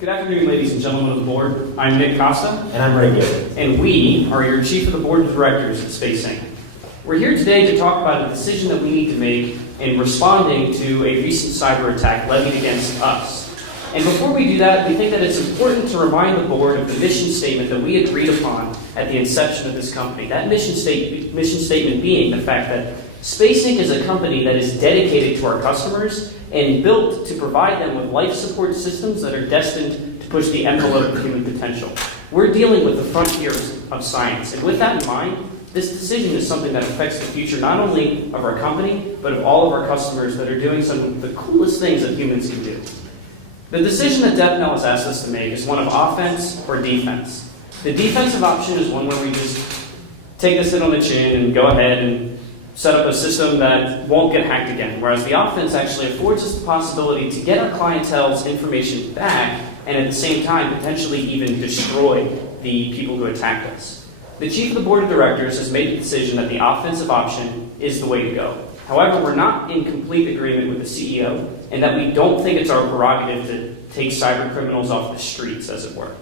Good afternoon, ladies and gentlemen of the board. I'm Nick Costa. And I'm Raymond. And we are your chief of the board of directors at Space Inc. We're here today to talk about a decision that we need to make in responding to a recent cyber attack levied against us. And before we do that, we think that it's important to remind the board of the mission statement that we agreed upon at the inception of this company. That mission statement being the fact that Space Inc. is a company that is dedicated to our customers and built to provide them with life support systems that are destined to push the envelope of human potential. We're dealing with the frontiers of science, and with that in mind, this decision is something that affects the future not only of our company, but of all of our customers that are doing some of the coolest things that humans can do. The decision that Naval has asked us to make is one of offense or defense. The defensive option is one where we just take this hit on the chin and go ahead and set up a system that won't get hacked again, whereas the offense actually affords us the possibility to get our clientele's information back and at the same time potentially even destroy the people who attacked us. The chief of the board of directors has made the decision that the offensive option is the way to go. However, we're not in complete agreement with the CEO and that we don't think it's our prerogative to take cyber criminals off the streets, as it were.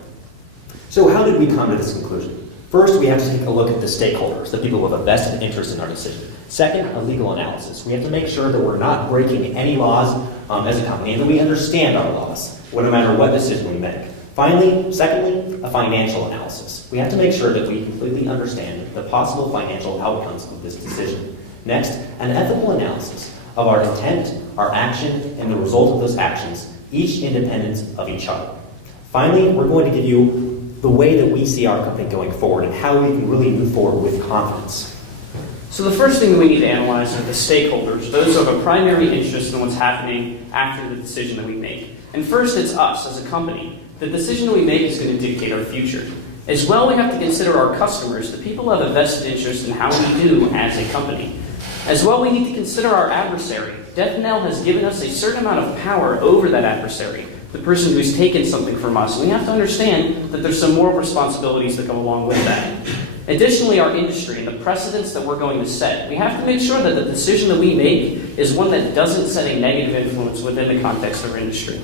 So how did we come to this conclusion? First, we have to take a look at the stakeholders, the people with a vested interest in our decision. Second, a legal analysis. We have to make sure that we're not breaking any laws as a company and that we understand our laws, no matter what decision we make. Finally, secondly, a financial analysis. We have to make sure that we completely understand the possible financial outcomes of this decision. Next, an ethical analysis of our intent, our action, and the result of those actions, each independent of each other. Finally, we're going to give you the way that we see our company going forward and how we can really move forward with confidence. So the first thing that we need to analyze are the stakeholders. Those are of a primary interest in what's happening after the decision that we make. And first, it's us as a company. The decision that we make is going to dictate our future. As well, we have to consider our customers, the people who have a vested interest in how we do as a company. As well, we need to consider our adversary. Naval has given us a certain amount of power over that adversary, the person who's taken something from us. We have to understand that there's some moral responsibilities that go along with that. Additionally, our industry and the precedents that we're going to set. We have to make sure that the decision that we make is one that doesn't set a negative influence within the context of our industry.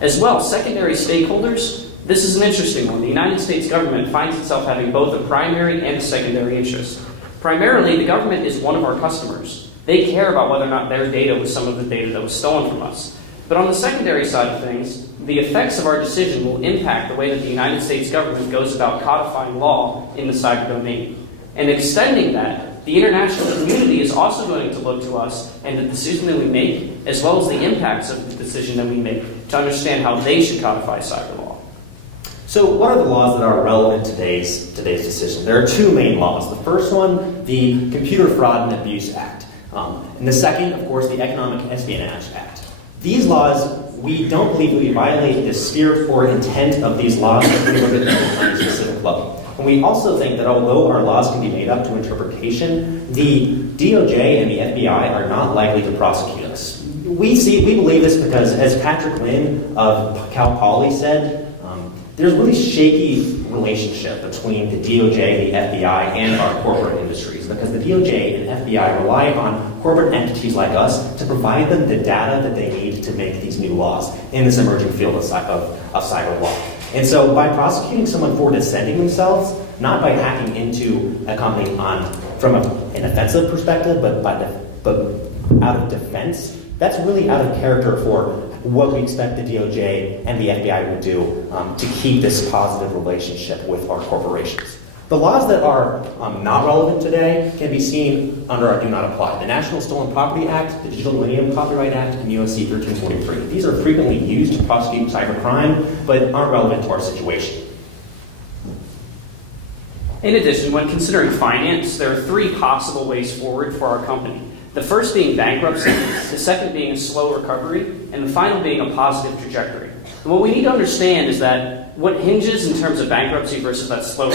As well, secondary stakeholders. This is an interesting one. The United States government finds itself having both a primary and a secondary interest. Primarily, the government is one of our customers. They care about whether or not their data was some of the data that was stolen from us. But on the secondary side of things, the effects of our decision will impact the way that the United States government goes about codifying law in the cyber domain. And extending that, the international community is also going to look to us and the decision that we make, as well as the impacts of the decision that we make, to understand how they should codify cyber law. So what are the laws that are relevant to today's decision? There are two main laws. The first one, the Computer Fraud and Abuse Act. And the second, of course, the Economic Espionage Act. These laws, we don't believe we violate the spirit or intent of these laws if we look at them on a specific level. And we also think that although our laws can be made up to interpretation, the DOJ and the FBI are not likely to prosecute us. We believe this because, as Patrick Lynn of Cal Poly said, there's a really shaky relationship between the DOJ, the FBI, and our corporate industries because the DOJ and FBI rely upon corporate entities like us to provide them the data that they need to make these new laws in this emerging field of cyber law. And so by prosecuting someone for defending themselves, not by hacking into a company from an offensive perspective, but out of defense, that's really out of character for what we expect the DOJ and the FBI would do to keep this positive relationship with our corporations. The laws that are not relevant today can be seen under our Do Not Apply. The National Stolen Property Act, the Digital Millennium Copyright Act, and USC 1343. These are frequently used to prosecute cybercrime, but aren't relevant to our situation. In addition, when considering finance, there are three possible ways forward for our company. The first being bankruptcy, the second being a slow recovery, and the final being a positive trajectory. And what we need to understand is that what hinges in terms of bankruptcy versus that slow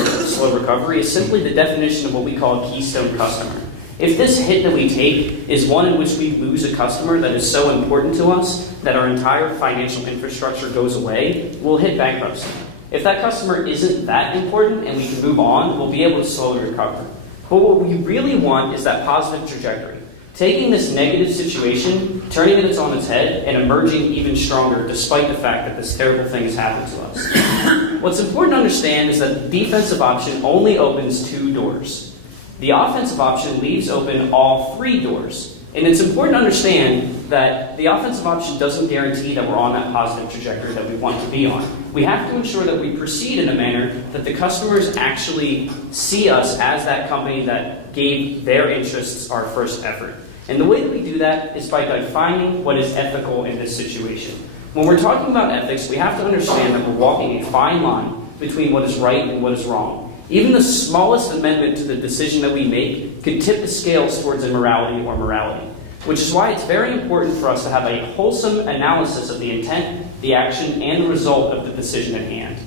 recovery is simply the definition of what we call a keystone customer. If this hit that we take is one in which we lose a customer that is so important to us that our entire financial infrastructure goes away, we'll hit bankruptcy. If that customer isn't that important and we can move on, we'll be able to slowly recover. But what we really want is that positive trajectory. taking this negative situation, turning it on its head, and emerging even stronger despite the fact that this terrible thing has happened to us. What's important to understand is that the defensive option only opens 2 doors. The offensive option leaves open all 3 doors. And it's important to understand that the offensive option doesn't guarantee that we're on that positive trajectory that we want to be on. We have to ensure that we proceed in a manner that the customers actually see us as that company that gave their interests our first effort. And the way that we do that is by defining what is ethical in this situation. When we're talking about ethics, we have to understand that we're walking a fine line between what is right and what is wrong. Even the smallest amendment to the decision that we make could tip the scales towards immorality or morality, which is why it's very important for us to have a wholesome analysis of the intent, the action, and the result of the decision at hand.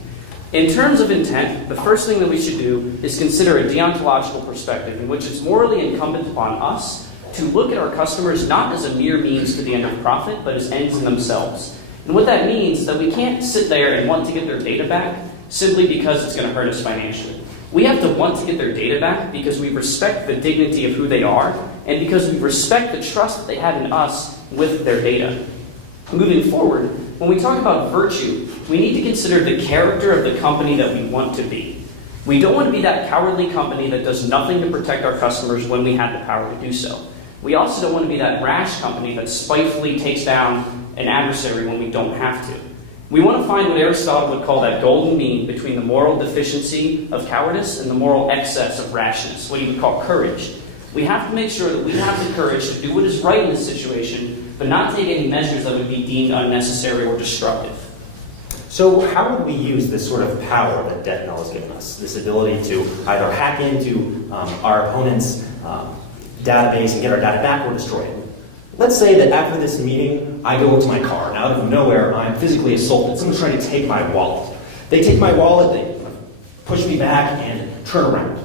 In terms of intent, the first thing that we should do is consider a deontological perspective in which it's morally incumbent upon us to look at our customers not as a mere means to the end of profit, but as ends in themselves. And what that means is that we can't sit there and want to get their data back simply because it's going to hurt us financially. We have to want to get their data back because we respect the dignity of who they are and because we respect the trust that they have in us with their data. Moving forward, when we talk about virtue, we need to consider the character of the company that we want to be. We don't want to be that cowardly company that does nothing to protect our customers when we have the power to do so. We also don't want to be that rash company that spitefully takes down an adversary when we don't have to. We want to find what Aristotle would call that golden mean between the moral deficiency of cowardice and the moral excess of rashness, what he would call courage. We have to make sure that we have the courage to do what is right in this situation, but not take any measures that would be deemed unnecessary or destructive. So how would we use this sort of power that DeathKnell has given us, this ability to either hack into our opponent's database and get our data back or destroy it? Let's say that after this meeting, I go to my car, and out of nowhere, I'm physically assaulted. Someone's trying to take my wallet. They take my wallet, they push me back, and turn around.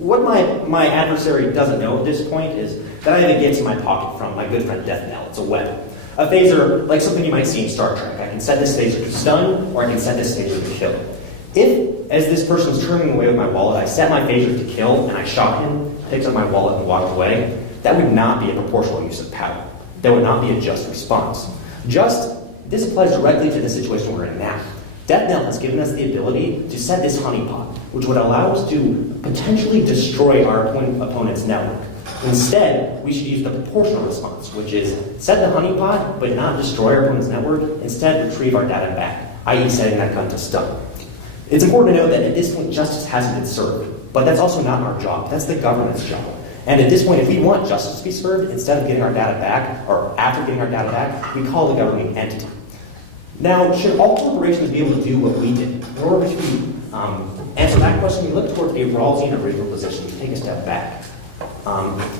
What my adversary doesn't know at this point is that I have a gift in my pocket from my good friend DeathKnell. It's a weapon. A phaser, like something you might see in Star Trek. I can set this phaser to stun, or I can set this phaser to kill. If, as this person's turning away with my wallet, I set my phaser to kill, and I shot him, picked up my wallet, and walked away, that would not be a proportional use of power. That would not be a just response. This applies directly to the situation we're in now. DeathKnell has given us the ability to set this honeypot, which would allow us to potentially destroy our opponent's network. Instead, we should use the proportional response, which is set the honeypot, but not destroy our opponent's network. Instead, retrieve our data back, i.e. setting that gun to stun. It's important to note that at this point, justice hasn't been served, but that's also not our job. That's the government's job. And at this point, if we want justice to be served, instead of getting our data back, or after getting our data back, we call the governing entity. Now, should all corporations be able to do what we did? In order to answer that question, we look toward a Rawlsian original position to take a step back.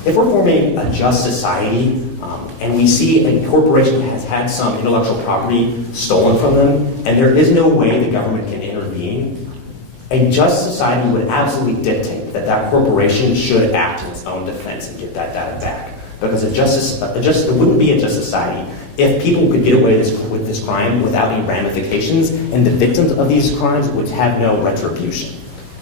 If we're forming a just society, and we see a corporation has had some intellectual property stolen from them, and there is no way the government can intervene, a just society would absolutely dictate that that corporation should act in its own defense and get that data back. Because it wouldn't be a just society if people could get away with this crime without any ramifications, and the victims of these crimes would have no retribution.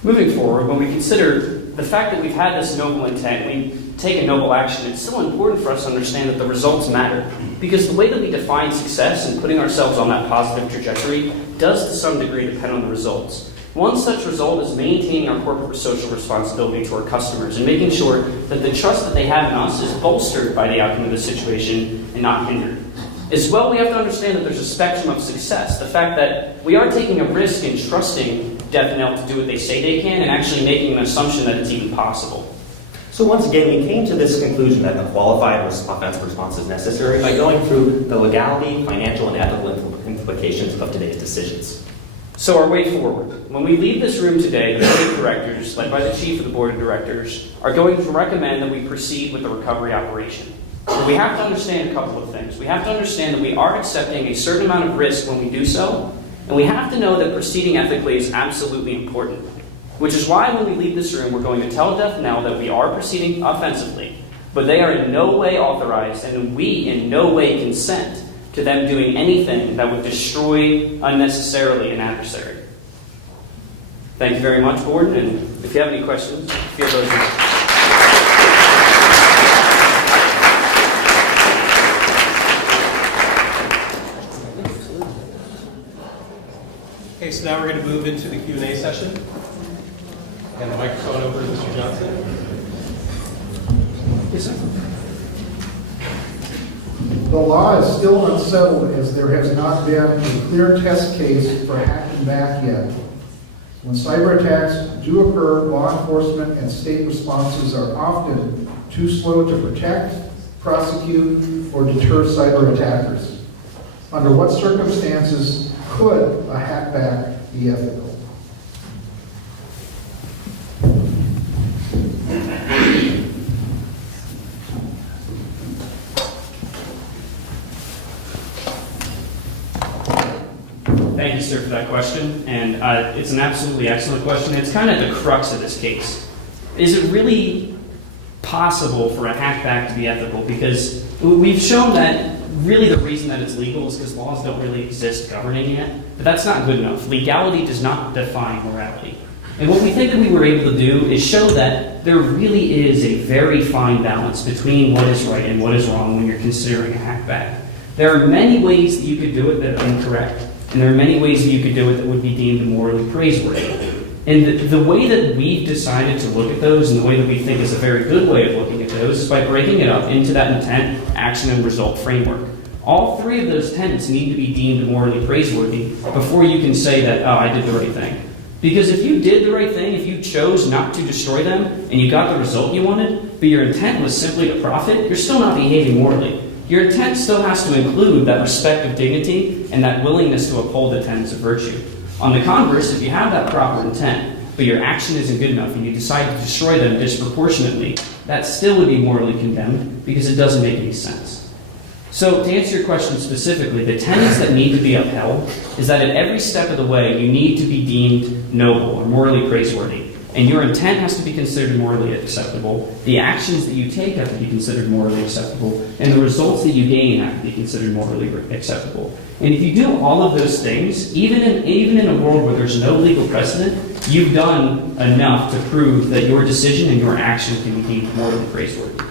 Moving forward, when we consider the fact that we've had this noble intent, we've taken noble action, it's still important for us to understand that the results matter. Because the way that we define success and putting ourselves on that positive trajectory does to some degree depend on the results. One such result is maintaining our corporate social responsibility to our customers and making sure that the trust that they have in us is bolstered by the outcome of the situation and not hindered. As well, we have to understand that there's a spectrum of success. The fact that we are taking a risk in trusting DeathKnell to do what they say they can and actually making an assumption that it's even possible. So once again, we came to this conclusion that a qualified offensive response is necessary by going through the legality, financial, and ethical implications of today's decisions. So our way forward. When we leave this room today, the board of directors, led by the chief of the board of directors, are going to recommend that we proceed with the recovery operation. But we have to understand a couple of things. We have to understand that we are accepting a certain amount of risk when we do so, and we have to know that proceeding ethically is absolutely important. Which is why when we leave this room, we're going to tell DeathKnell that we are proceeding offensively, but they are in no way authorized, and we in no way consent to them doing anything that would destroy unnecessarily an adversary. Thank you very much, board, and if you have any questions, feel those. so now we're going to move into the Q&A session. And the microphone over to Mr. Johnson. Yes, sir. The law is still unsettled as there has not been a clear test case for hacking back yet. When cyber attacks do occur, law enforcement and state responses are often too slow to protect, prosecute, or deter cyber attackers. Under what circumstances could a hackback be ethical? Thank you, sir, for that question. And it's an absolutely excellent question. It's kind of the crux of this case. Is it really possible for a hackback to be ethical? Because we've shown that really the reason that it's legal is because laws don't really exist governing it. But that's not good enough. Legality does not define morality. And what we think that we were able to do is show that there really is a very fine balance between what is right and what is wrong when you're considering a hackback. There are many ways that you could do it that are incorrect. And there are many ways that you could do it that would be deemed morally praiseworthy. And the way that we've decided to look at those, and the way that we think is a very good way of looking at those, is by breaking it up into that intent, action, and result framework. All three of those tenets need to be deemed morally praiseworthy before you can say that, oh, I did the right thing. Because if you did the right thing, if you chose not to destroy them, and you got the result you wanted, but your intent was simply to profit, you're still not behaving morally. Your intent still has to include that respect of dignity and that willingness to uphold the tenets of virtue. On the converse, if you have that proper intent, but your action isn't good enough and you decide to destroy them disproportionately, that still would be morally condemned because it doesn't make any sense. So to answer your question specifically, the tenets that need to be upheld is that at every step of the way you need to be deemed noble or morally praiseworthy. And your intent has to be considered morally acceptable. The actions that you take have to be considered morally acceptable. And the results that you gain have to be considered morally acceptable. And if you do all of those things, even in a world where there's no legal precedent, you've done enough to prove that your decision and your action can be deemed morally praiseworthy.